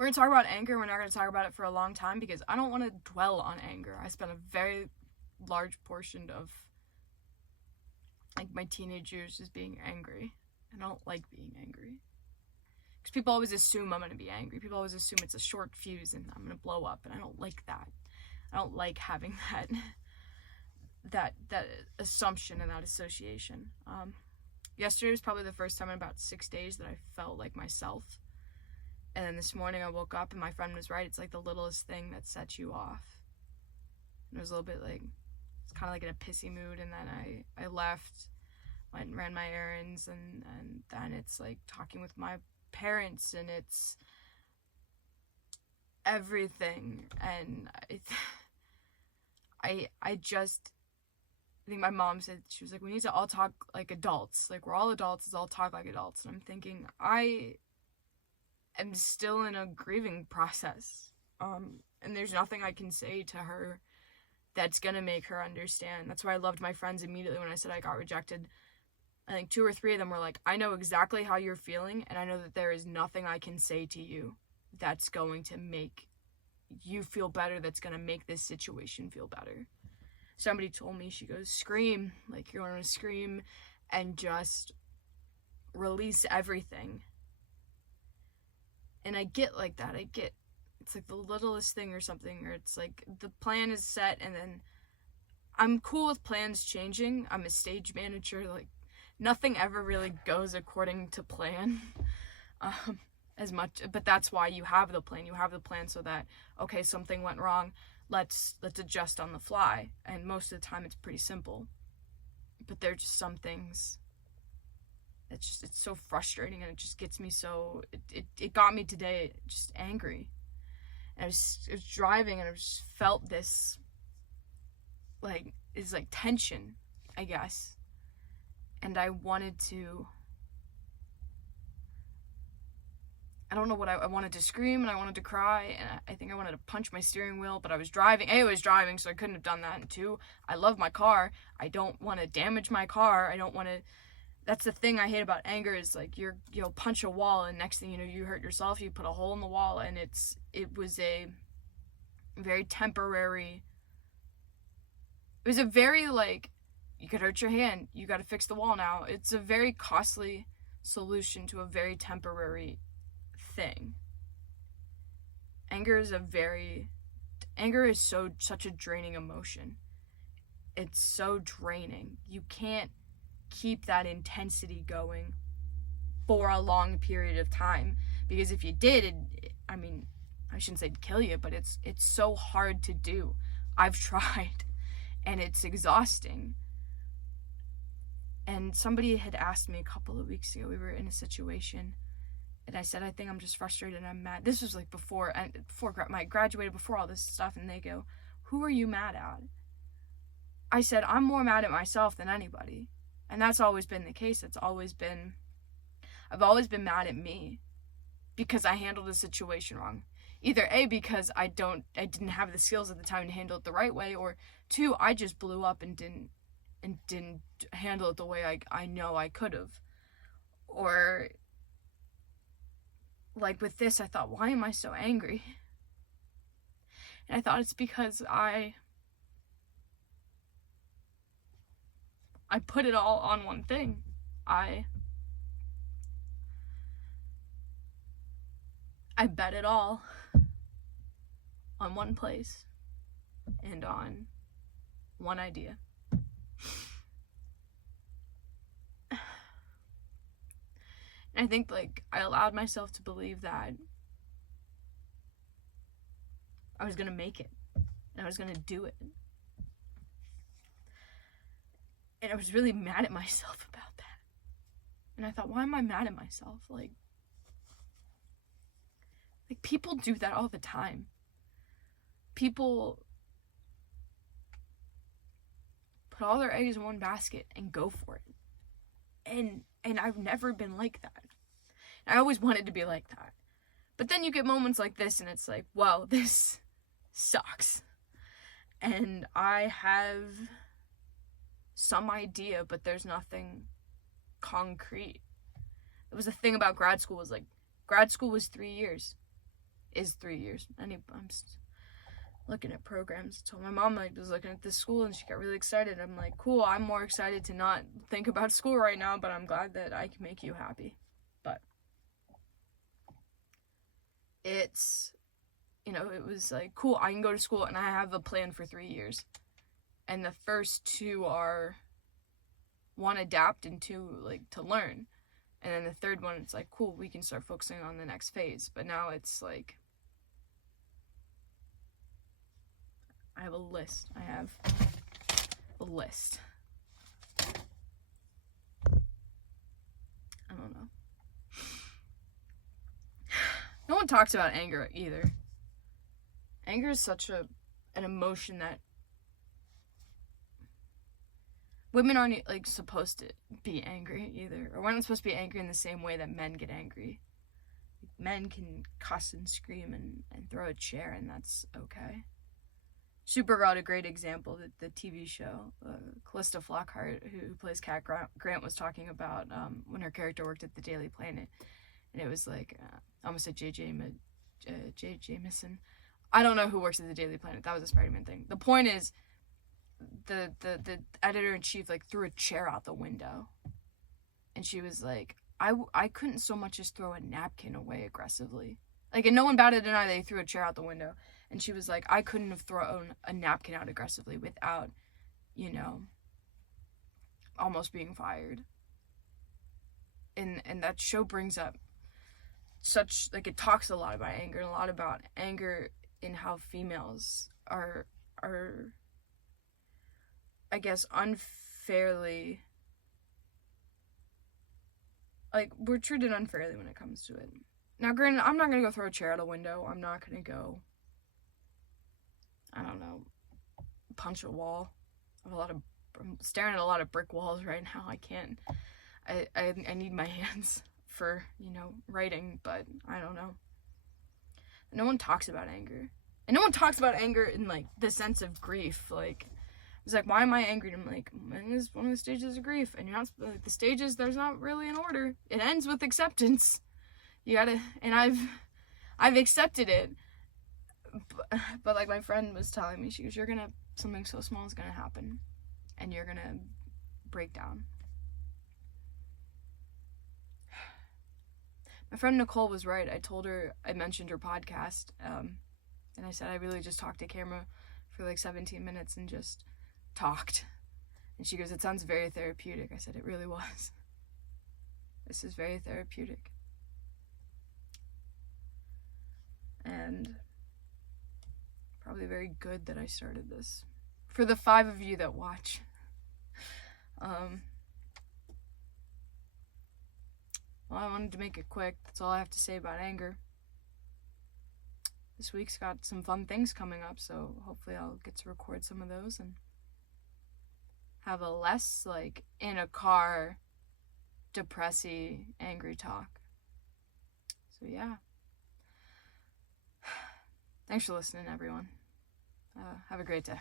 We're going to talk about anger. We're not going to talk about it for a long time because I don't want to dwell on anger. I spent a very large portion of like my teenage years just being angry. I don't like being angry. Because people always assume I'm going to be angry. People always assume it's a short fuse and I'm going to blow up. And I don't like that. I don't like having that assumption and that association. Yesterday was probably the first time in about 6 days that I felt like myself. And then this morning I woke up and my friend was right. It's like the littlest thing that sets you off. And it was a little bit like, it's kind of like in a pissy mood. And then I left, went and ran my errands. And then it's like talking with my parents and it's everything. And I think my mom said, she was like, we need to all talk like adults. Like, we're all adults, let's all talk like adults. And I'm thinking, I am still in a grieving process. And there's nothing I can say to her that's gonna make her understand. That's why I loved my friends immediately when I said I got rejected. I think 2 or 3 of them were like, I know exactly how you're feeling, and I know that there is nothing I can say to you that's going to make you feel better, that's gonna make this situation feel better. Somebody told me, she goes, scream, like you're gonna scream and just release everything. And I get like that. It's like the littlest thing or something, or it's like the plan is set and then I'm cool with plans changing. I'm a stage manager, like nothing ever really goes according to plan as much, but that's why you have the plan. You have the plan so that, okay, something went wrong, let's adjust on the fly. And most of the time it's pretty simple, but there's just some things it's so frustrating, and it just gets me so, it got me today just angry. And I was driving and I just felt this like, it's like tension, I guess. And I wanted to, I don't know what I wanted to scream and I wanted to cry, and I think I wanted to punch my steering wheel, but I was driving. A, I was driving, so I couldn't have done that. And 2, I love my car. I don't want to damage my car. I don't want to, that's the thing I hate about anger, is like you'll punch a wall and next thing you know, you hurt yourself, you put a hole in the wall. And it was a very temporary, it was a very like, you could hurt your hand, you got to fix the wall now. It's a very costly solution to a very temporary thing. Anger is such a draining emotion. It's so draining. You can't keep that intensity going for a long period of time, because if you did, I mean, I shouldn't say kill you, but it's so hard to do. I've tried and it's exhausting. And somebody had asked me a couple of weeks ago, we were in a situation and I said, I think I'm just frustrated and I'm mad. This was like before I graduated, before all this stuff. And they go, who are you mad at? I said, I'm more mad at myself than anybody. And that's always been the case. I've always been mad at me because I handled the situation wrong. Either A, because I didn't have the skills at the time to handle it the right way, or 2, I just blew up and didn't handle it the way I know I could have. Or like with this, I thought, why am I so angry? And I thought it's because I put it all on one thing. I bet it all on one place and on one idea. And I think like I allowed myself to believe that I was gonna make it and I was gonna do it. And I was really mad at myself about that. And I thought, why am I mad at myself? Like people do that all the time. People put all their eggs in one basket and go for it. And I've never been like that. I always wanted to be like that. But then you get moments like this and it's like, wow, this sucks. And I have some idea, but there's nothing concrete. It was the thing about grad school, was like, grad school was 3 years. is 3 years. I'm looking at programs. So my mom like was looking at this school and she got really excited. I'm like, cool, I'm more excited to not think about school right now, but I'm glad that I can make you happy. But it's, you know, it was like, cool, I can go to school and I have a plan for 3 years. And the first 2 are, 1, adapt, and 2, like, to learn. And then the third one, it's like, cool, we can start focusing on the next phase. But now it's like, I have a list. I don't know. No one talks about anger either. Anger is such an emotion that women aren't like supposed to be angry either, or we're not supposed to be angry in the same way that men get angry. Men can cuss and scream and throw a chair, and that's okay. Supergirl had a great example that the TV show, Callista Flockhart, who plays Cat Grant, was talking about when her character worked at the Daily Planet, and it was like, I almost said J. Jameson. I don't know who works at the Daily Planet. That was a Spider-Man thing. The point is, the editor-in-chief like threw a chair out the window, and she was like, I couldn't so much as throw a napkin away aggressively. Like, and no one batted an eye, they threw a chair out the window. And she was like, I couldn't have thrown a napkin out aggressively without, you know, almost being fired. And that show brings up such, like, it talks a lot about anger, and a lot about anger in how females are I guess, unfairly, like, we're treated unfairly when it comes to it. Now, granted, I'm not gonna go throw a chair out a window. I'm not gonna go, I don't know, punch a wall. I'm staring at a lot of brick walls right now. I can't, I need my hands for, you know, writing, but I don't know. No one talks about anger. And no one talks about anger in, like, the sense of grief. Like, it's like, why am I angry? And I'm like, it's one of the stages of grief. And you're not, like, the stages, there's not really an order. It ends with acceptance. You gotta, and I've accepted it. But like my friend was telling me, she goes, something so small is gonna happen. And you're gonna break down. My friend Nicole was right. I mentioned her podcast, and I said I really just talked to camera for like 17 minutes and just talked. And she goes, it sounds very therapeutic. I said, it really was. This is very therapeutic. And probably very good that I started this. For the 5 of you that watch. Well, I wanted to make it quick. That's all I have to say about anger. This week's got some fun things coming up, so hopefully I'll get to record some of those and have a less, like, in a car, depressy, angry talk. So, yeah. Thanks for listening, everyone. Have a great day.